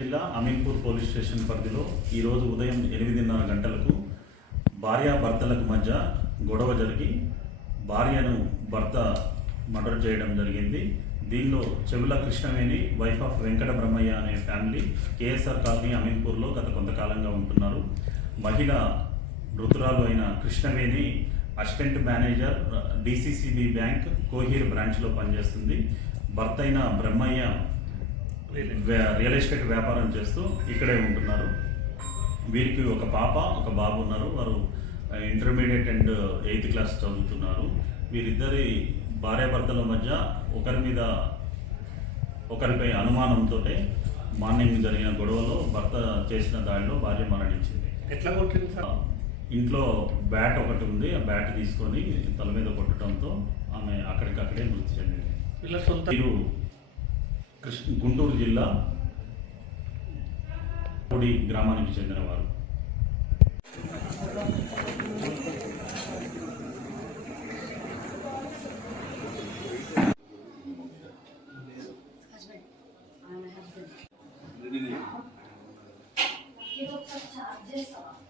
జిల్లా Ameenpur police station పరిధిలో ఈరోజు ఉదయం ఎనిమిదిన్నర గంటలకు భార్యాభర్తలకు మధ్య గొడవ జరిగి భార్యను భర్త మర్డర్ చేయడం జరిగింది. దీనిలో చెవుల కృష్ణవేణి వైఫ్ ఆఫ్ వెంకట బ్రహ్మయ్య అనే ఫ్యామిలీ కేఎస్ఆర్ కాలనీ అమీన్పూర్లో గత కొంతకాలంగా ఉంటున్నారు. మహిళ మృతురాలు అయిన Krishnaveni assistant manager DCCB bank Kohir బ్రాంచ్లో పనిచేస్తుంది. భర్త అయిన బ్రహ్మయ్య రియల్ ఎస్టేట్ వ్యాపారం చేస్తూ ఇక్కడే ఉంటున్నారు. వీరికి ఒక పాప ఒక బాబు ఉన్నారు. వారు ఇంటర్మీడియట్ అండ్ ఎయిత్ క్లాస్ చదువుతున్నారు. వీరిద్దరి భార్యాభర్తల మధ్య ఒకరి మీద ఒకరిపై అనుమానంతో మార్నింగ్ జరిగిన గొడవలో భర్త చేసిన దాడిలో భార్య మరణించింది. ఎట్లా కొట్టింది సార్? ఇంట్లో బ్యాట్ ఒకటి ఉంది. ఆ బ్యాట్ తీసుకొని తల మీద కొట్టడంతో ఆమె అక్కడికక్కడే మృతి చెందింది. వీళ్ళ సొంత గుంటూరు జిల్లా కోడి గ్రామానికి చెందినవారు Thank.